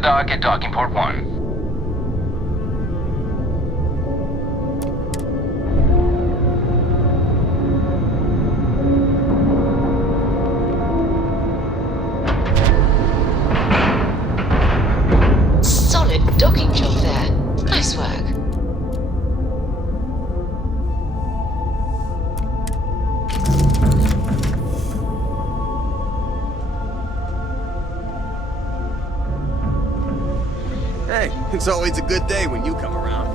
to dock at docking port 1. Solid docking job there. Nice work. Hey, it's always a good day when you come around.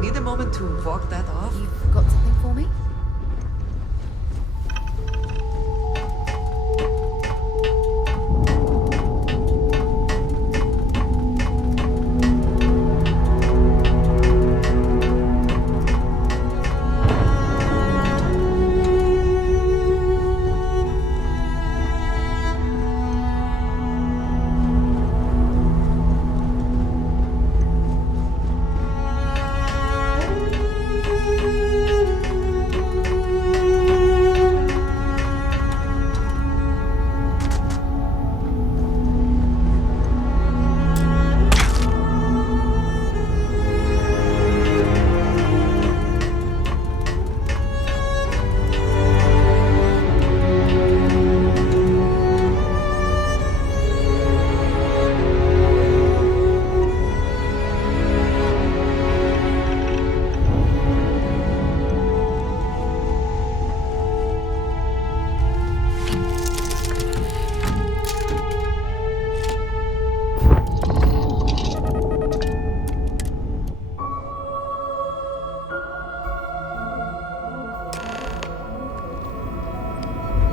Need a moment to walk that off? You've got something for me?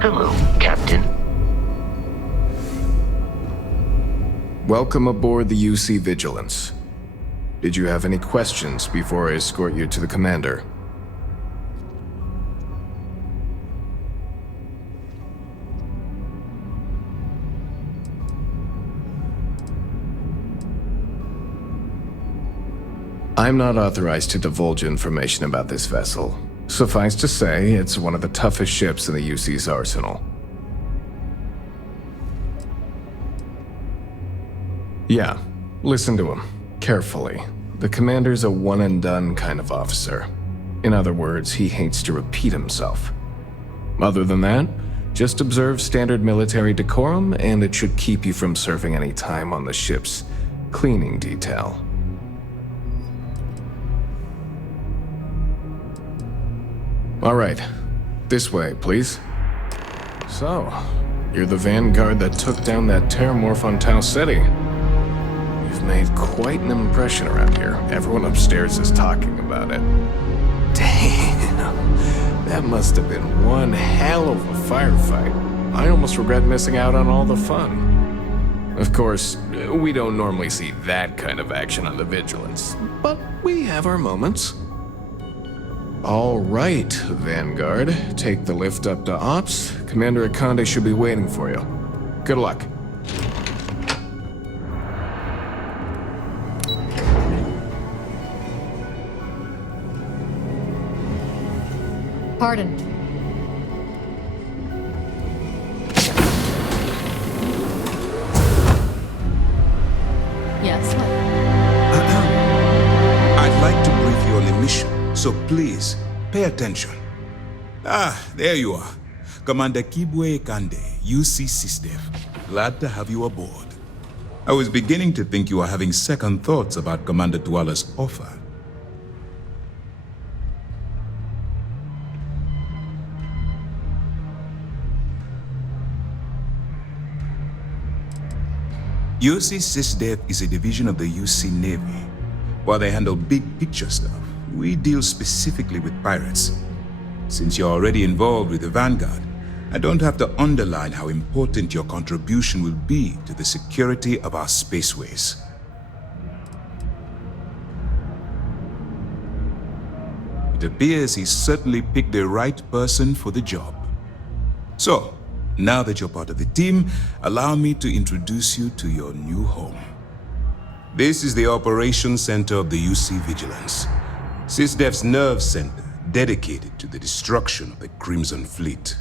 Hello, Captain. Welcome aboard the UC Vigilance. Did you have any questions before I escort you to the commander? I'm not authorized to divulge information about this vessel. Suffice to say, it's one of the toughest ships in the UC's arsenal. Yeah, listen to him, carefully. The commander's a one-and-done kind of officer. In other words, he hates to repeat himself. Other than that, just observe standard military decorum, and it should keep you from serving any time on the ship's cleaning detail. All right, this way, please. So, you're the vanguard that took down that terramorph on Tau City. You've made quite an impression around here. Everyone upstairs is talking about it. Damn, that must have been one hell of a firefight. I almost regret missing out on all the fun. Of course, we don't normally see that kind of action on the Vigilance, but we have our moments. All right, Vanguard. Take the lift up to Ops. Commander Akande should be waiting for you. Good luck. Pardon. Yes, what? I'd like to brief you on a mission, so please, pay attention. Ah, there you are. Commander Kibwe Kande, UC SysDef. Glad to have you aboard. I was beginning to think you were having second thoughts about Commander Tuala's offer. UC SysDef is a division of the UC Navy. While they handle big picture stuff, we deal specifically with pirates. Since you're already involved with the Vanguard, I don't have to underline how important your contribution will be to the security of our spaceways. It appears he's certainly picked the right person for the job. So, now that you're part of the team, allow me to introduce you to your new home. This is the Operations Center of the UC Vigilance, SysDef's nerve center dedicated to the destruction of the Crimson Fleet.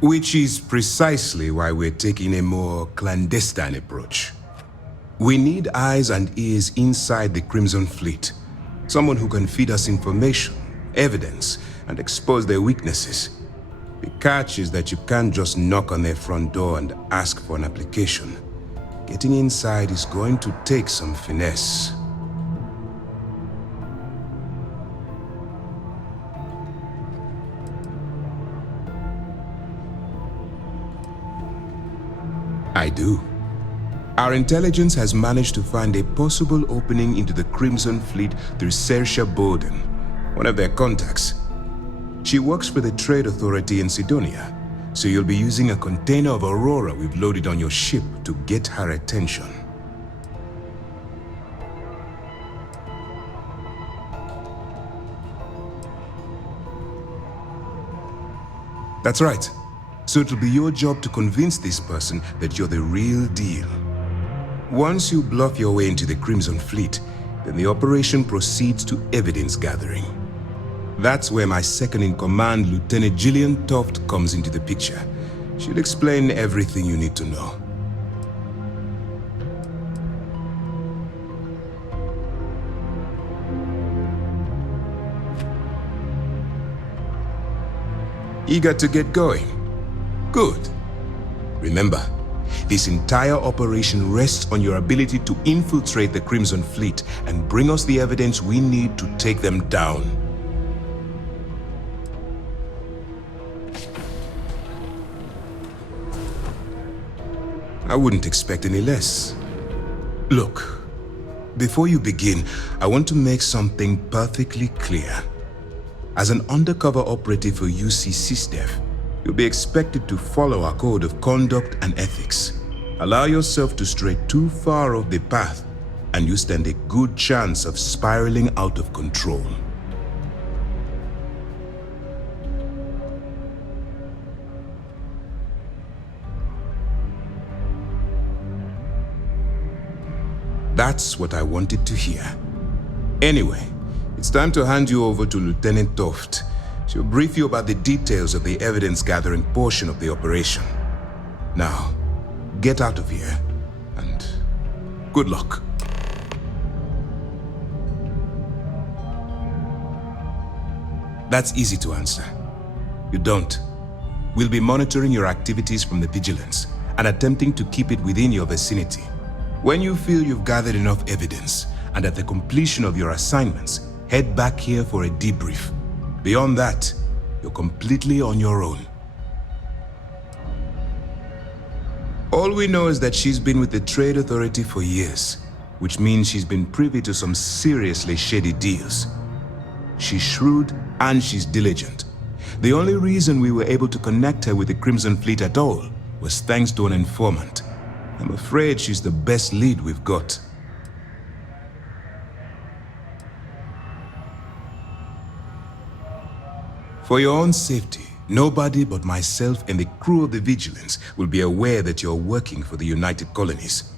Which is precisely why we're taking a more clandestine approach. We need eyes and ears inside the Crimson Fleet. Someone who can feed us information, evidence, and expose their weaknesses. The catch is that you can't just knock on their front door and ask for an application. Getting inside is going to take some finesse. I do. Our intelligence has managed to find a possible opening into the Crimson Fleet through Saoirse Bowden, one of their contacts. She works for the Trade Authority in Sidonia, so you'll be using a container of Aurora we've loaded on your ship to get her attention. That's right. So it'll be your job to convince this person that you're the real deal. Once you bluff your way into the Crimson Fleet, then the operation proceeds to evidence gathering. That's where my second-in-command, Lieutenant Gillian Toft, comes into the picture. She'll explain everything you need to know. Eager to get going? Good. Remember, this entire operation rests on your ability to infiltrate the Crimson Fleet and bring us the evidence we need to take them down. I wouldn't expect any less. Look, before you begin, I want to make something perfectly clear. As an undercover operative for UC SysDef, you'll be expected to follow our code of conduct and ethics. Allow yourself to stray too far off the path, and you stand a good chance of spiraling out of control. That's what I wanted to hear. Anyway, it's time to hand you over to Lieutenant Toft. She'll brief you about the details of the evidence-gathering portion of the operation. Now, get out of here, and good luck. That's easy to answer. You don't. We'll be monitoring your activities from the Vigilance and attempting to keep it within your vicinity. When you feel you've gathered enough evidence, and at the completion of your assignments, head back here for a debrief. Beyond that, you're completely on your own. All we know is that she's been with the Trade Authority for years, which means she's been privy to some seriously shady deals. She's shrewd and she's diligent. The only reason we were able to connect her with the Crimson Fleet at all was thanks to an informant. I'm afraid she's the best lead we've got. For your own safety, nobody but myself and the crew of the Vigilance will be aware that you're working for the United Colonies.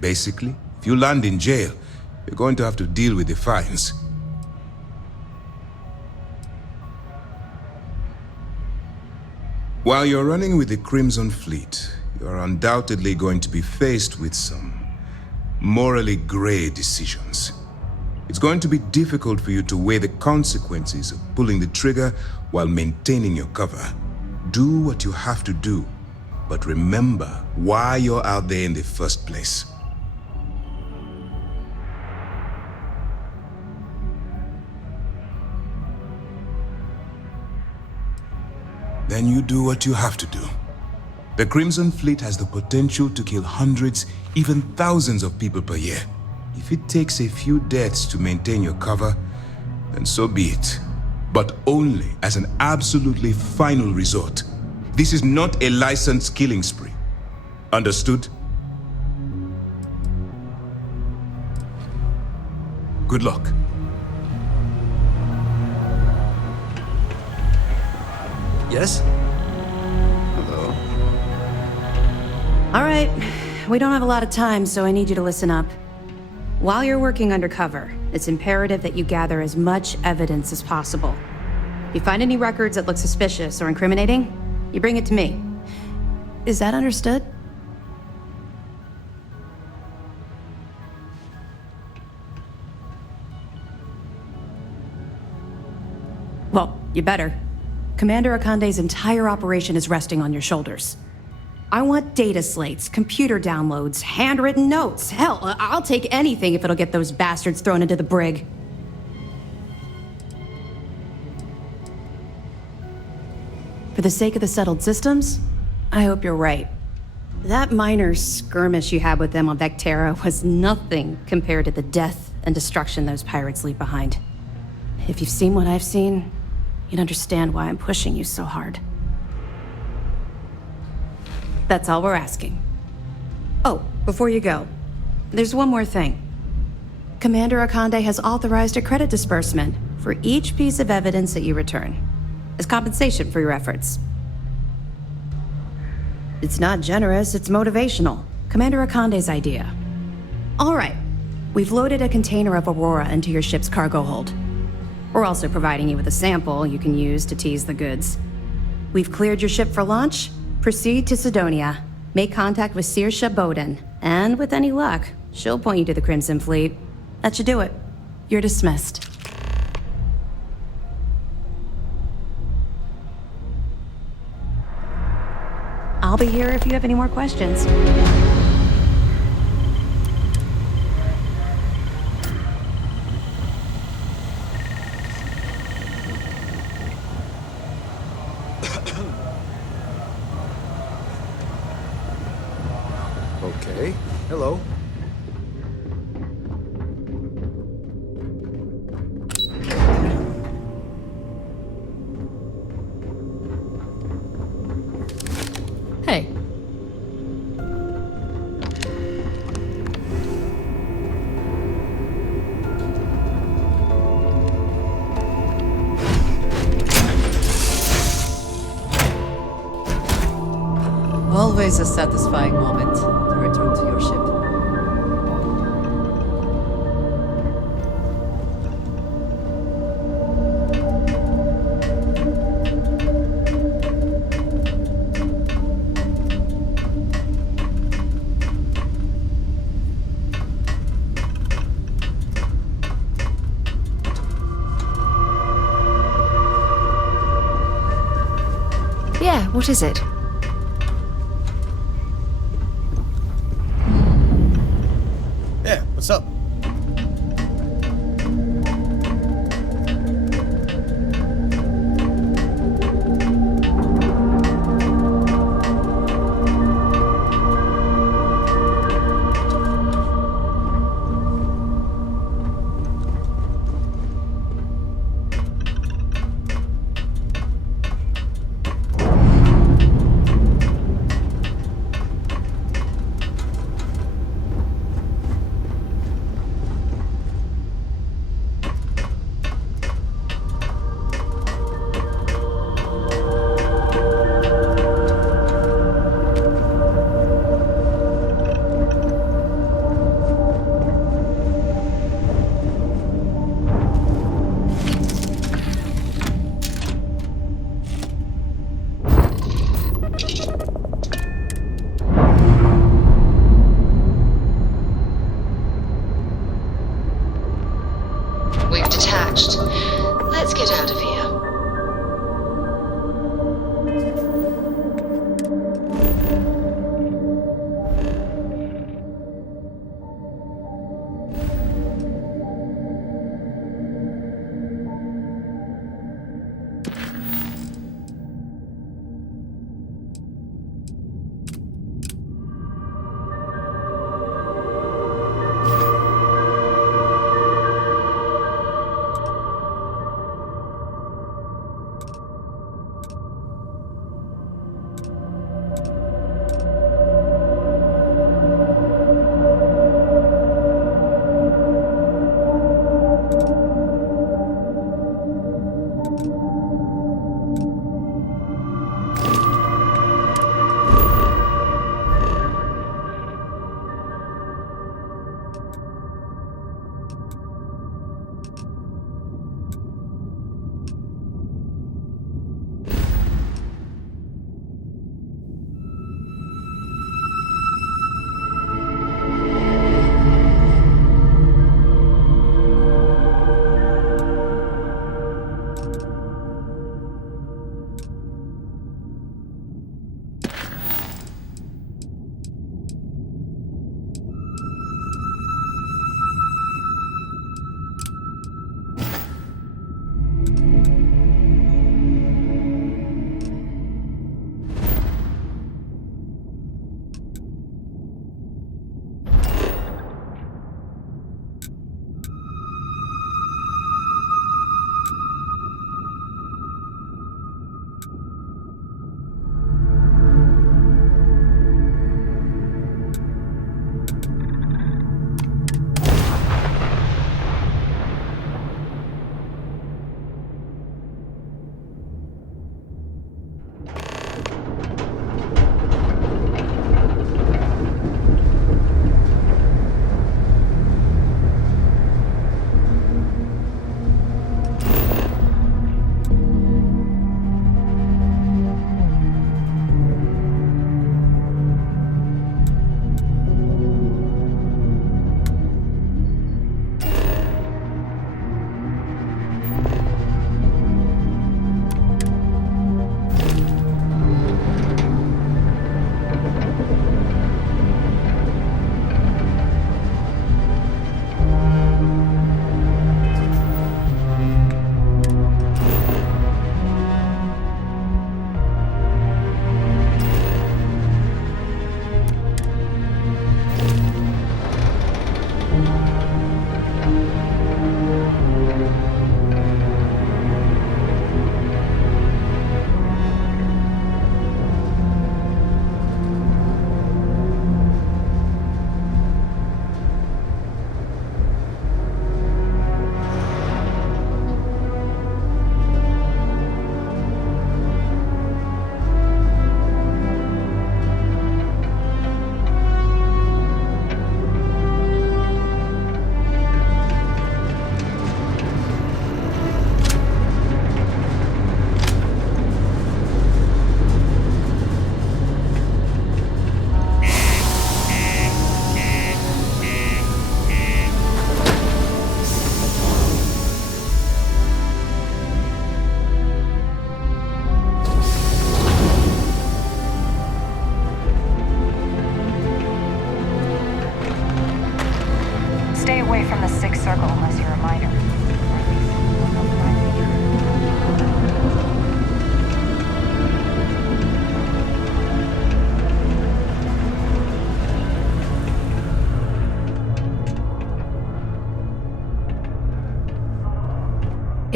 Basically, if you land in jail, you're going to have to deal with the fines. While you're running with the Crimson Fleet, you're undoubtedly going to be faced with some morally gray decisions. It's going to be difficult for you to weigh the consequences of pulling the trigger while maintaining your cover. Do what you have to do, but remember why you're out there in the first place. Then you do what you have to do. The Crimson Fleet has the potential to kill hundreds, even thousands of people per year. If it takes a few deaths to maintain your cover, then so be it. But only as an absolutely final resort. This is not a licensed killing spree. Understood? Good luck. Yes? Hello. All right, we don't have a lot of time, so I need you to listen up. While you're working undercover, it's imperative that you gather as much evidence as possible. If you find any records that look suspicious or incriminating, you bring it to me. Is that understood? Well, you better. Commander Akande's entire operation is resting on your shoulders. I want data slates, computer downloads, handwritten notes. Hell, I'll take anything if it'll get those bastards thrown into the brig. For the sake of the settled systems, I hope you're right. That minor skirmish you had with them on Vectera was nothing compared to the death and destruction those pirates leave behind. If you've seen what I've seen, you'd understand why I'm pushing you so hard. That's all we're asking. Oh, before you go, there's one more thing. Commander Akande has authorized a credit disbursement for each piece of evidence that you return, as compensation for your efforts. It's not generous, it's motivational. Commander Akande's idea. All right, we've loaded a container of Aurora into your ship's cargo hold. We're also providing you with a sample you can use to tease the goods. We've cleared your ship for launch. Proceed to Sidonia. Make contact with Saoirse Bowden. And with any luck, she'll point you to the Crimson Fleet. That should do it. You're dismissed. I'll be here if you have any more questions. Okay. Hello. Hey. Always a satisfying moment to return to your ship. Yeah, what is it? Yeah, what's up?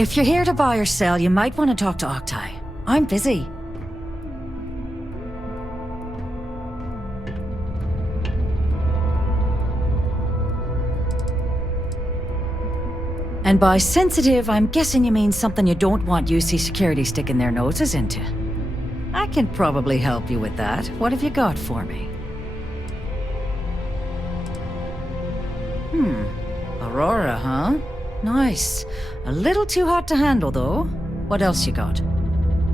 If you're here to buy or sell, you might want to talk to Octai. I'm busy. And by sensitive, I'm guessing you mean something you don't want UC security sticking their noses into. I can probably help you with that. What have you got for me? Aurora, huh? Nice. A little too hot to handle, though. What else you got?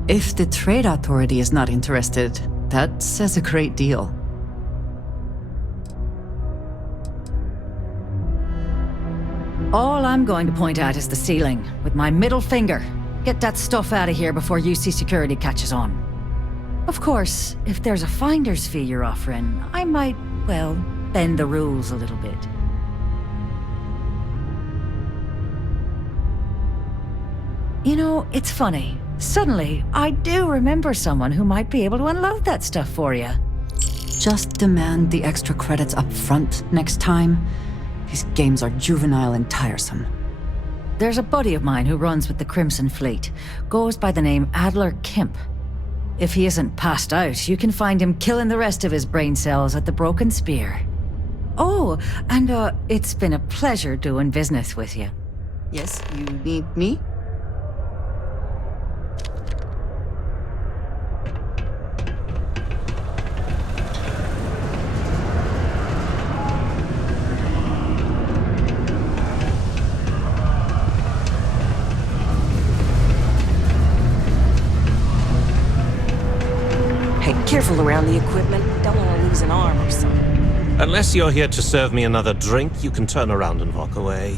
If the Trade Authority is not interested, that says a great deal. All I'm going to point at is the ceiling, with my middle finger. Get that stuff out of here before UC security catches on. Of course, if there's a finder's fee you're offering, I might, well, bend the rules a little bit. You know, it's funny. Suddenly, I do remember someone who might be able to unload that stuff for you. Just demand the extra credits up front next time. These games are juvenile and tiresome. There's a buddy of mine who runs with the Crimson Fleet. Goes by the name Adler Kemp. If he isn't passed out, you can find him killing the rest of his brain cells at the Broken Spear. Oh, and it's been a pleasure doing business with you. Yes, you need me? Careful around the equipment. Don't want to lose an arm or something. Unless you're here to serve me another drink, you can turn around and walk away.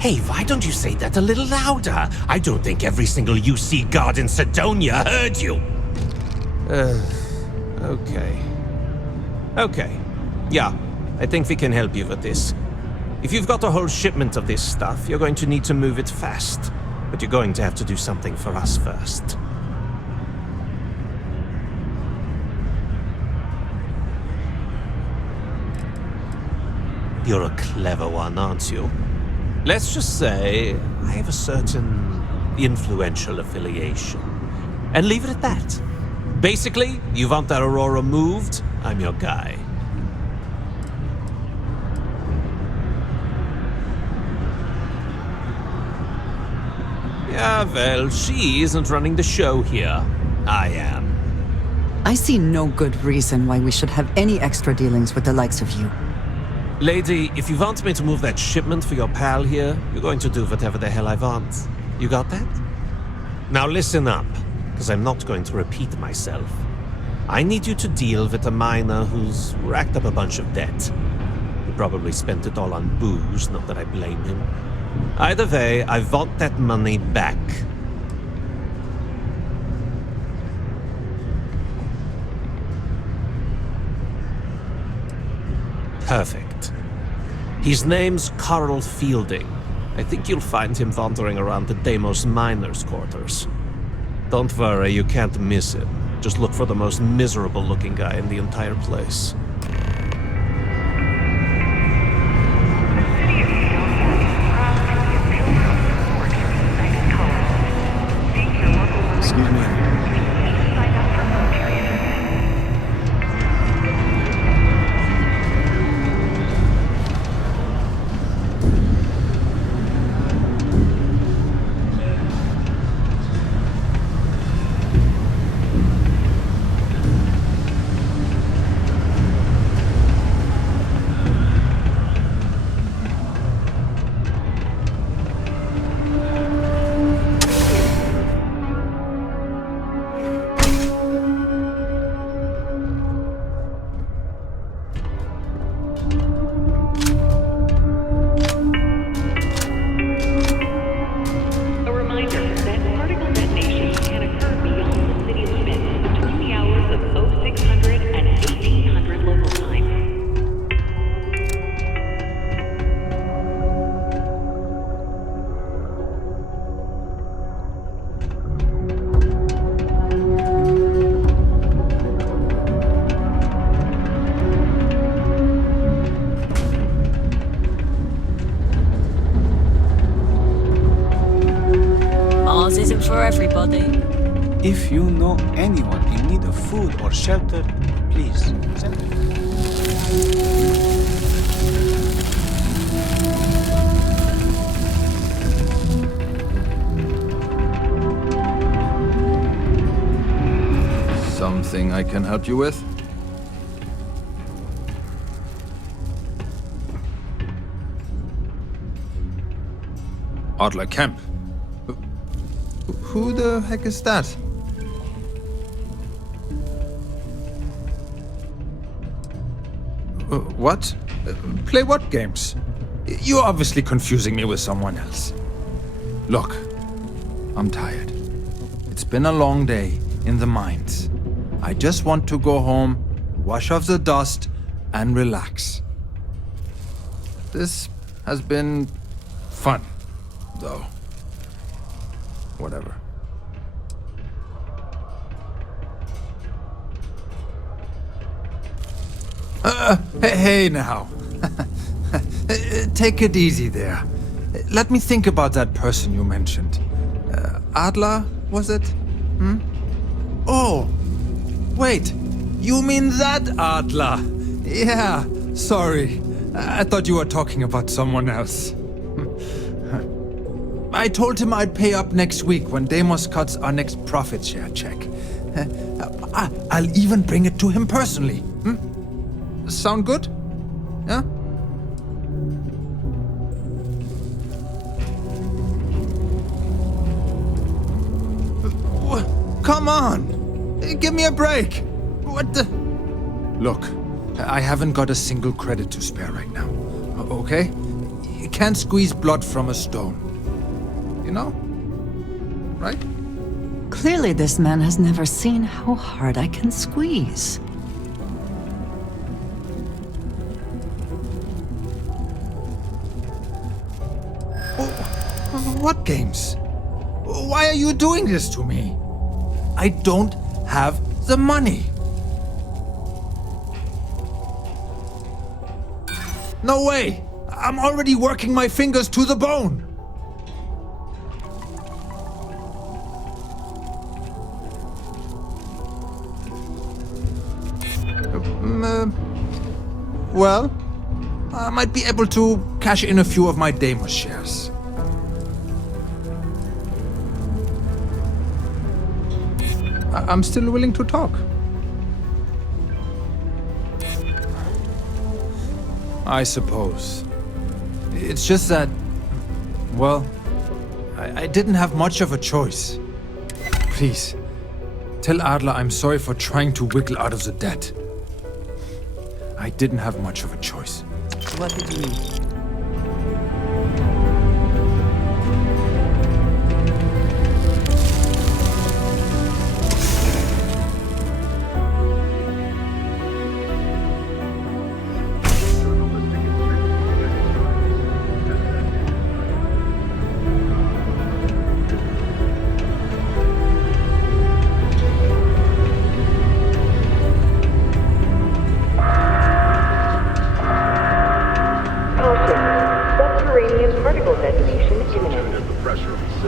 Hey, why don't you say that a little louder? I don't think every single UC guard in Sidonia heard you. Okay. Okay. Yeah, I think we can help you with this. If you've got a whole shipment of this stuff, you're going to need to move it fast. But you're going to have to do something for us first. You're a clever one, aren't you? Let's just say I have a certain influential affiliation. And leave it at that. Basically, you want that Aurora moved, I'm your guy. Yeah, well, she isn't running the show here. I am. I see no good reason why we should have any extra dealings with the likes of you. Lady, if you want me to move that shipment for your pal here, you're going to do whatever the hell I want. You got that? Now listen up, because I'm not going to repeat myself. I need you to deal with a miner who's racked up a bunch of debt. He probably spent it all on booze, not that I blame him. Either way, I want that money back. Perfect. His name's Carl Fielding. I think you'll find him wandering around the Deimos miners' quarters. Don't worry, you can't miss him. Just look for the most miserable-looking guy in the entire place. Excuse me. isn't for everybody. If you know anyone in need of food or shelter, please send them. Something I can help you with? Adler Kemp. Who the heck is that? What? Play what games? You're obviously confusing me with someone else. Look, I'm tired. It's been a long day in the mines. I just want to go home, wash off the dust, and relax. This has been fun, though. Whatever. Hey now. Take it easy there. Let me think about that person you mentioned. Adler, was it? Oh, wait. You mean that Adler? Yeah, sorry. I thought you were talking about someone else. I told him I'd pay up next week when Deimos cuts our next profit share check. I'll even bring it to him personally. Sound good? Yeah? Come on! Give me a break! What the? Look, I haven't got a single credit to spare right now. Okay? You can't squeeze blood from a stone. You know? Right? Clearly this man has never seen how hard I can squeeze. What games? Why are you doing this to me? I don't have the money. No way! I'm already working my fingers to the bone! Well, I might be able to cash in a few of my Deimos shares. I'm still willing to talk. I suppose. It's just that, well, I didn't have much of a choice. Please, tell Adler I'm sorry for trying to wiggle out of the debt. I didn't have much of a choice. What did you need?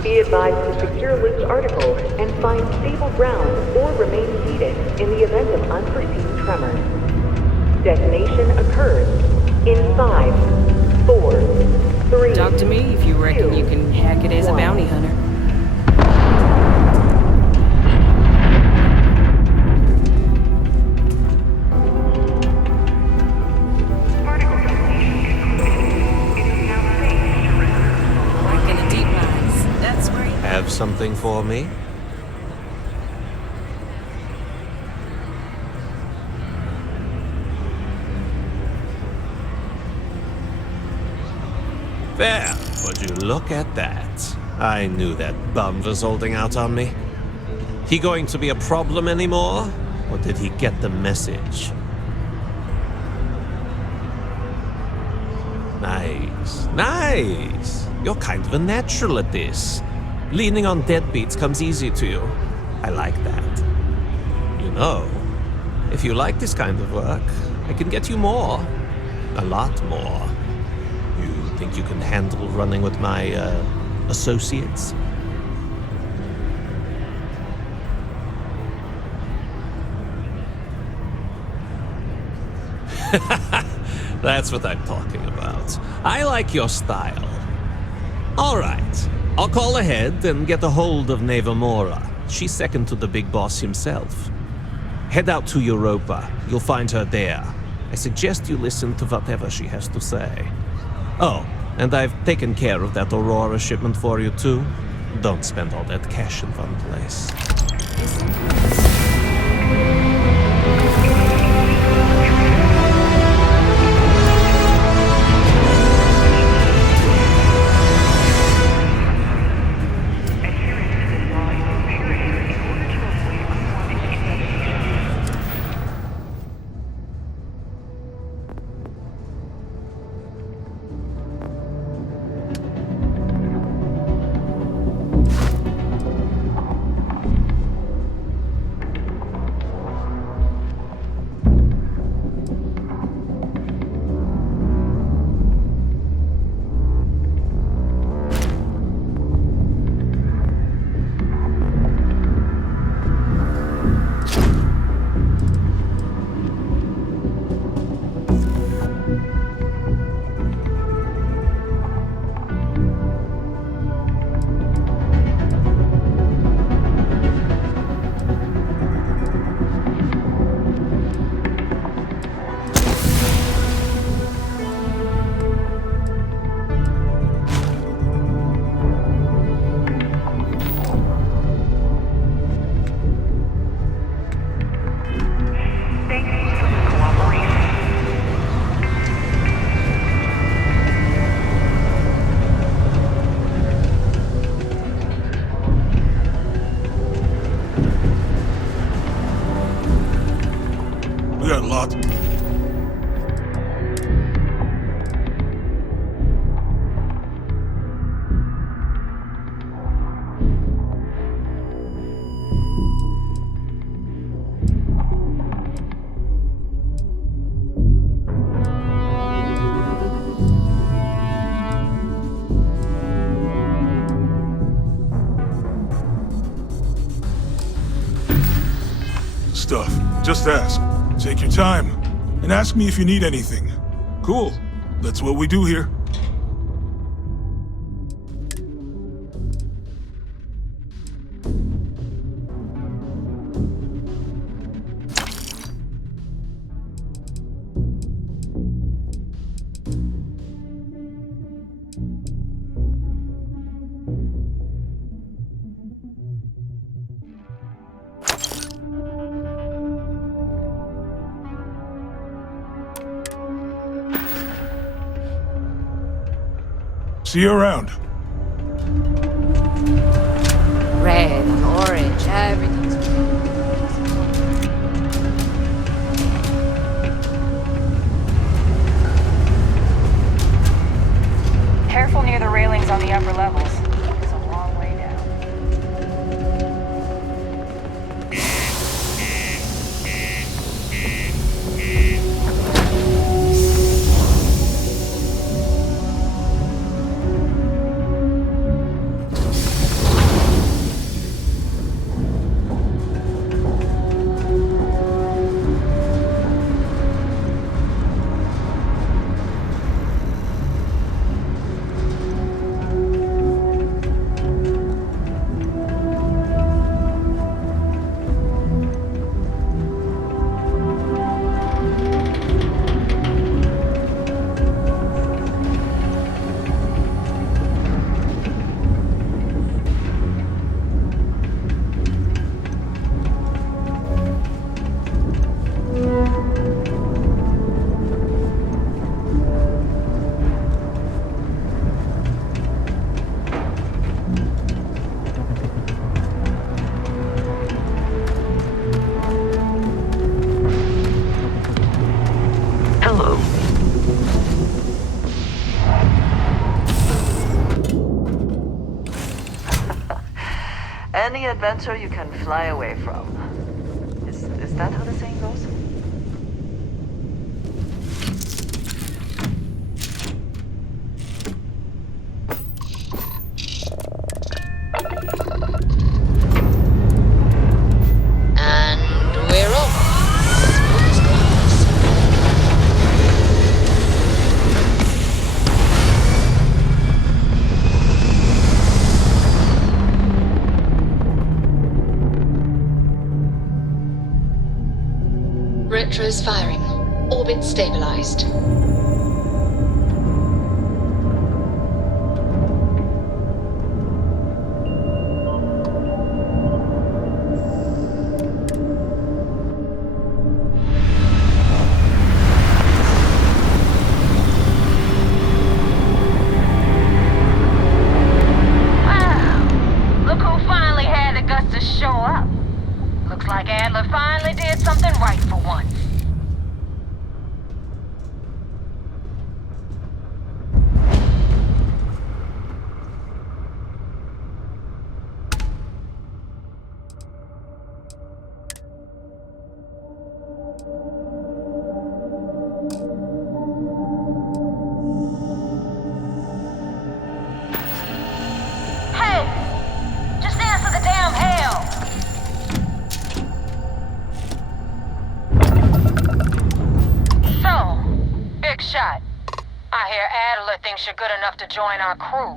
Be advised to secure loose articles and find stable ground or remain seated in the event of unforeseen tremors. Detonation occurs in 5, 4, 3. Talk to me if you reckon 2, you can hack it as a 1. bounty hunter. Have something for me? There, would you look at that? I knew that bum was holding out on me. He going to be a problem anymore? Or did he get the message? Nice, nice. You're kind of a natural at this. Leaning on deadbeats comes easy to you. I like that. You know, if you like this kind of work, I can get you more. A lot more. You think you can handle running with my, associates? That's what I'm talking about. I like your style. All right. I'll call ahead and get a hold of Neva Mora. She's second to the big boss himself. Head out to Europa. You'll find her there. I suggest you listen to whatever she has to say. Oh, and I've taken care of that Aurora shipment for you too. Don't spend all that cash in one place. We got a lot. Stuff. Just ask. Take your time. And ask me if you need anything. Cool. That's what we do here. See you around. Red and orange, everything's Careful near the railings on the upper levels. It's a long way down. Any adventure you can fly away from. Is that how the saying goes? And we're off. electros firing. Orbit stabilized. Look who finally had the guts to show up. Looks like Adler finally did something right for once. Hey! Just answer the damn hail! So, big shot. I hear Adler thinks you're good enough to join our crew.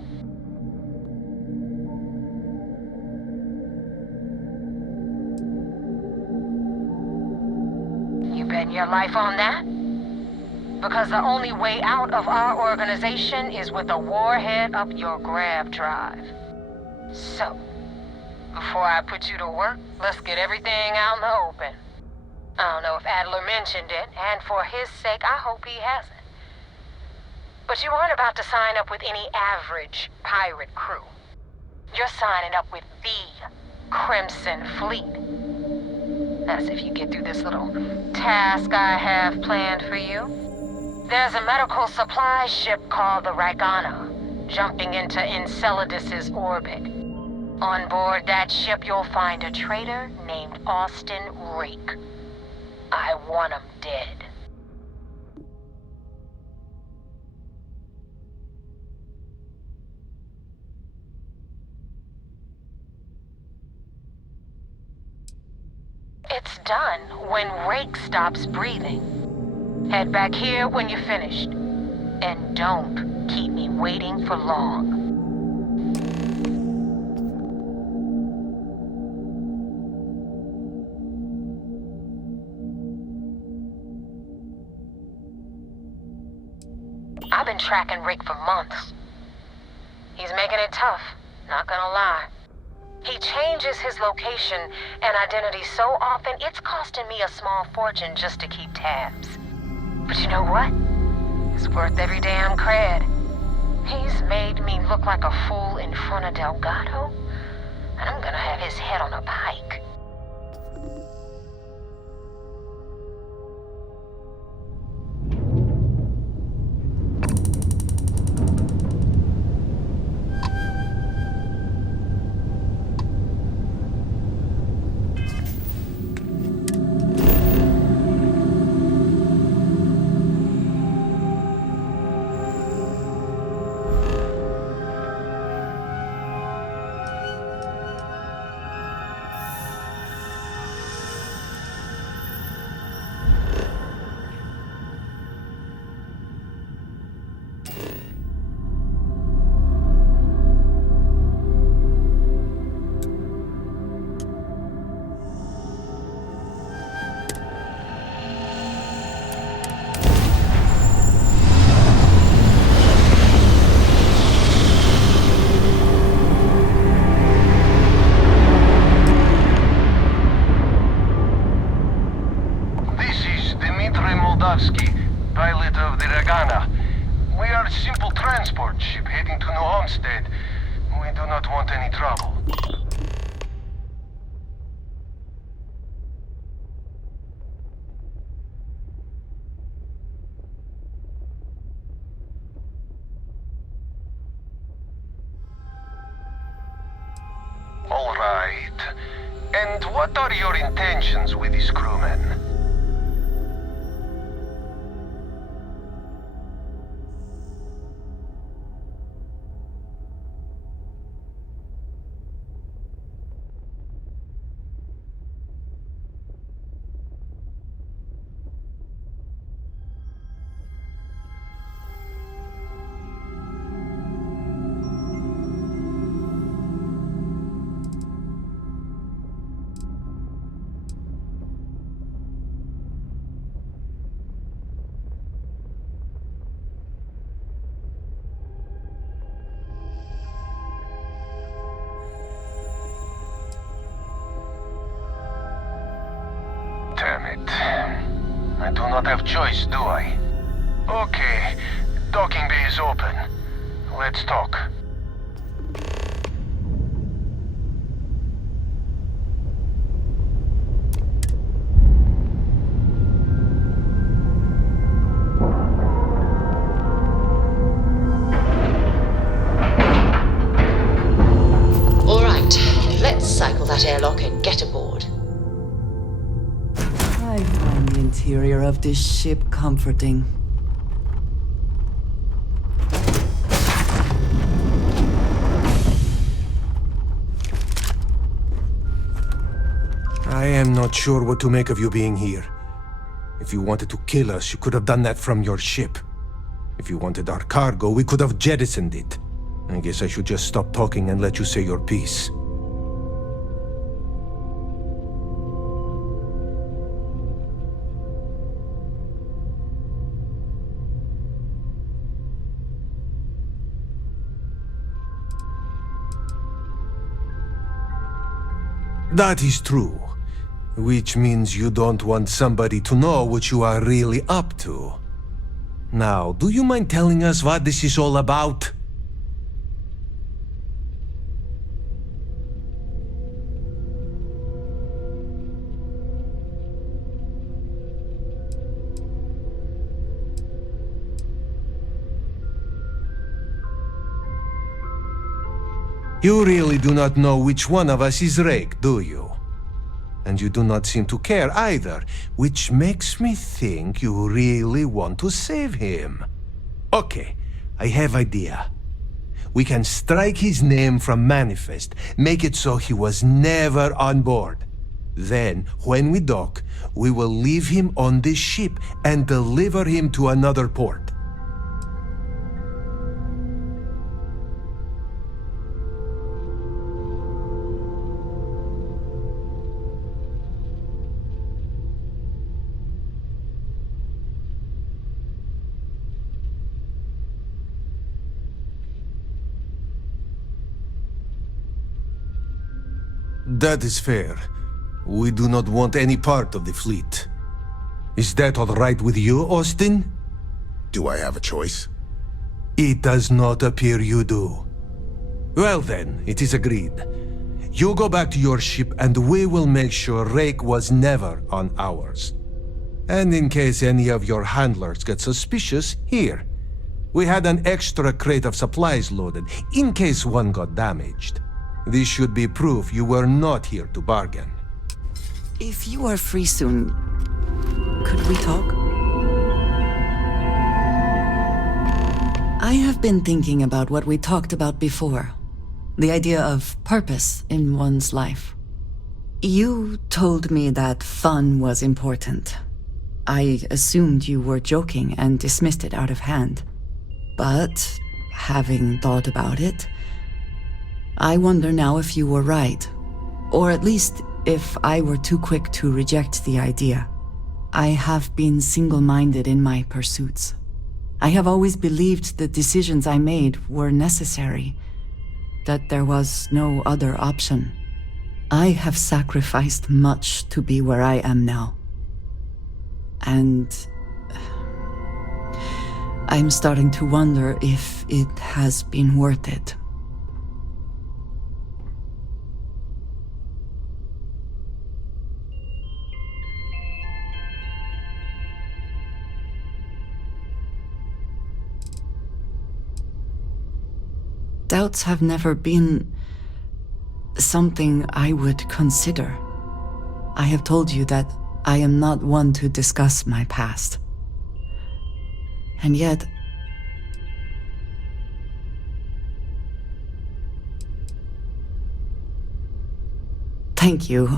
You betting your life on that? Because the only way out of our organization is with a warhead up your grab drive. So, before I put you to work, let's get everything out in the open. I don't know if Adler mentioned it, and for his sake, I hope he hasn't. But you aren't about to sign up with any average pirate crew. You're signing up with the Crimson Fleet. That's if you get through this little task I have planned for you. There's a medical supply ship called the Ragana, jumping into Enceladus's orbit. On board that ship, you'll find a traitor named Austin Rake. I want him dead. It's done when Rake stops breathing. Head back here when you're finished. And don't keep me waiting for long. I've been tracking Rick for months. He's making it tough, not gonna lie. He changes his location and identity so often, it's costing me a small fortune just to keep tabs. But you know what? It's worth every damn cred. He's made me look like a fool in front of Delgado, and I'm gonna have his head on a pike. Pilot of the Ragana. We are a simple transport ship heading to New Homestead. We do not want any trouble. All right. And what are your intentions with these crewmen? it. I do not have choice, do I? Okay, docking bay is open. Let's talk. All right, let's cycle that airlock and get aboard. I find the interior of this ship comforting. I am not sure what to make of you being here. If you wanted to kill us, you could have done that from your ship. If you wanted our cargo, we could have jettisoned it. I guess I should just stop talking and let you say your piece. That is true. Which means you don't want somebody to know what you are really up to. Now, do you mind telling us what this is all about? You really do not know which one of us is Rake, do you? And you do not seem to care either, which makes me think you really want to save him. Okay, I have idea. We can strike his name from Manifest, make it so he was never on board. Then, when we dock, we will leave him on this ship and deliver him to another port. That is fair. We do not want any part of the fleet. Is that all right with you, Austin? Do I have a choice? It does not appear you do. Well then, it is agreed. You go back to your ship and we will make sure Rake was never on ours. And in case any of your handlers get suspicious, here. We had an extra crate of supplies loaded, in case one got damaged. This should be proof you were not here to bargain. If you are free soon, could we talk? I have been thinking about what we talked about before. The idea of purpose in one's life. You told me that fun was important. I assumed you were joking and dismissed it out of hand. But, having thought about it, I wonder now if you were right. Or at least, if I were too quick to reject the idea. I have been single-minded in my pursuits. I have always believed the decisions I made were necessary, that there was no other option. I have sacrificed much to be where I am now. And I'm starting to wonder if it has been worth it. Doubts have never been something I would consider. I have told you that I am not one to discuss my past. And yet, thank you.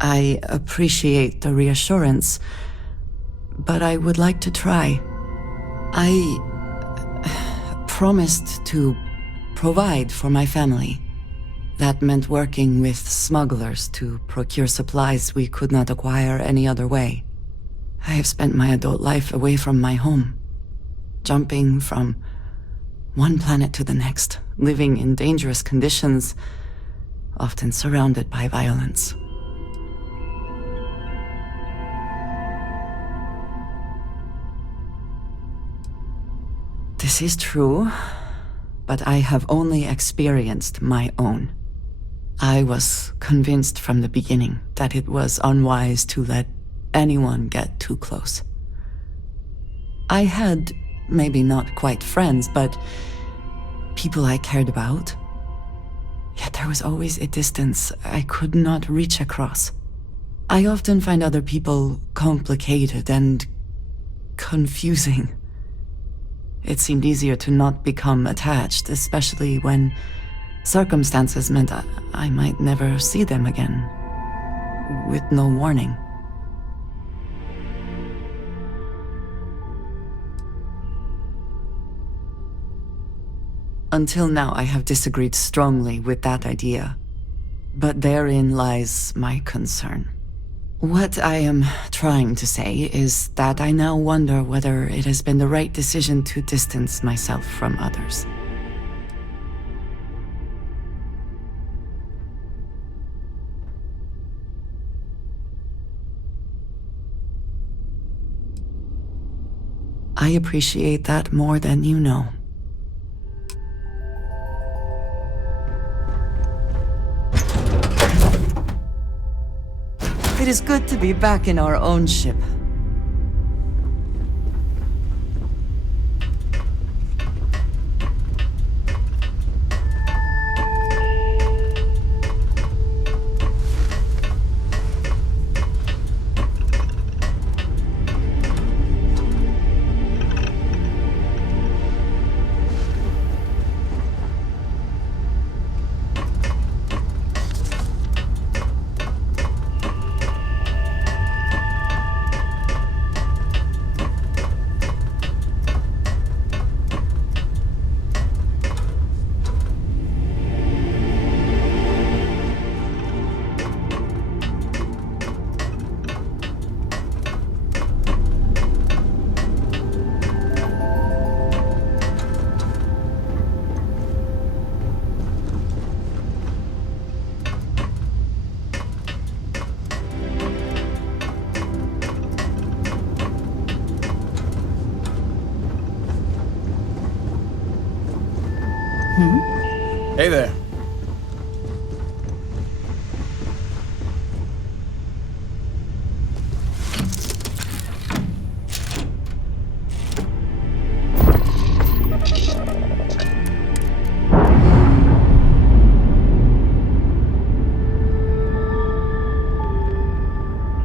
I appreciate the reassurance, but I would like to try. I promised to provide for my family. That meant working with smugglers to procure supplies we could not acquire any other way. I have spent my adult life away from my home, jumping from one planet to the next, living in dangerous conditions, often surrounded by violence. This is true, but I have only experienced my own. I was convinced from the beginning that it was unwise to let anyone get too close. I had, maybe not quite friends, but people I cared about. Yet there was always a distance I could not reach across. I often find other people complicated and confusing. It seemed easier to not become attached, especially when circumstances meant I might never see them again, with no warning. Until now, I have disagreed strongly with that idea, but therein lies my concern. What I am trying to say is that I now wonder whether it has been the right decision to distance myself from others. I appreciate that more than you know. It is good to be back in our own ship. Hey there.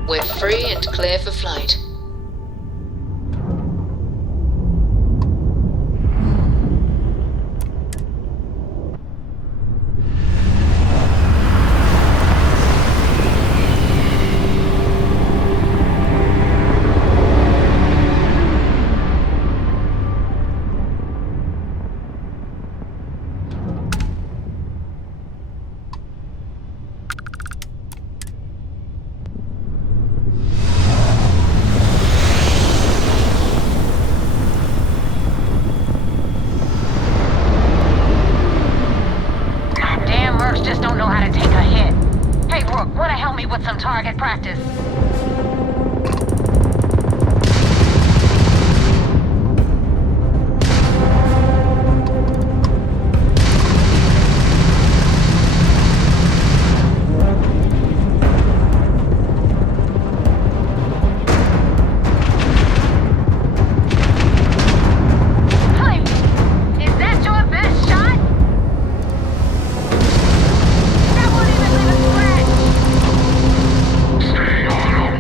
We're free and clear for flight. Just don't know how to take a hit. Hey, Rook, wanna help me with some target practice? Stay on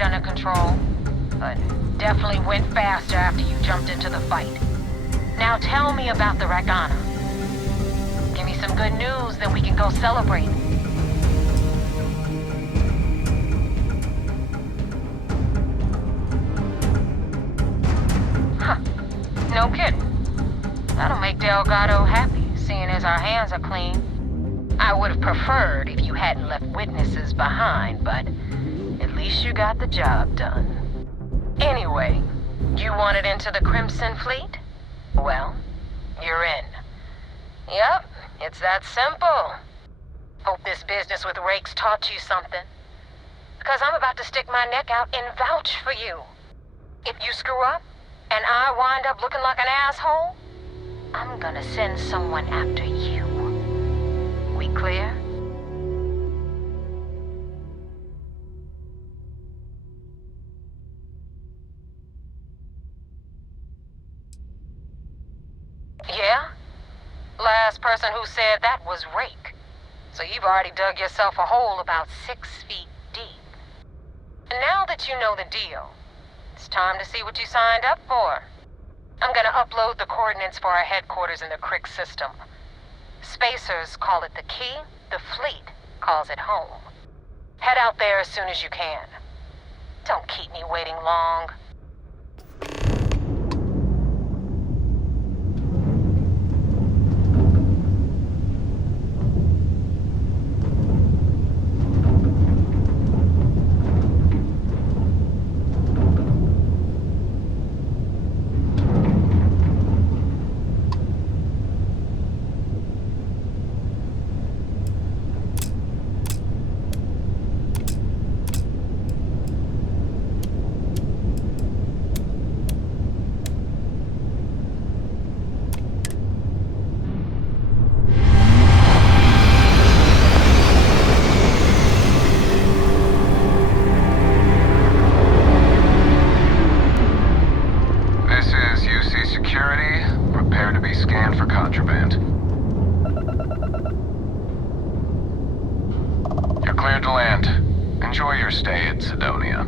it under control, but definitely went faster after you jumped into the fight. Now tell me about the Ragana. Give me some good news, then we can go celebrate. Huh. No kidding. That'll make Delgado happy, seeing as our hands are clean. I would have preferred if you hadn't left witnesses behind, but at least you got the job done. Anyway, you wanted into the Crimson Fleet? Well, you're in. Yep, it's that simple. Hope this business with Rakes taught you something. Because I'm about to stick my neck out and vouch for you. If you screw up, and I wind up looking like an asshole, I'm gonna send someone after you. We clear? Yeah? Last person who said that was Rake. So you've already dug yourself a hole about 6 feet deep. And now that you know the deal, it's time to see what you signed up for. I'm gonna upload the coordinates for our headquarters in the Crick system. Spacers call it the key, the fleet calls it home. Head out there as soon as you can. Don't keep me waiting long. Prepare to be scanned for contraband. You're cleared to land. Enjoy your stay at Sidonia.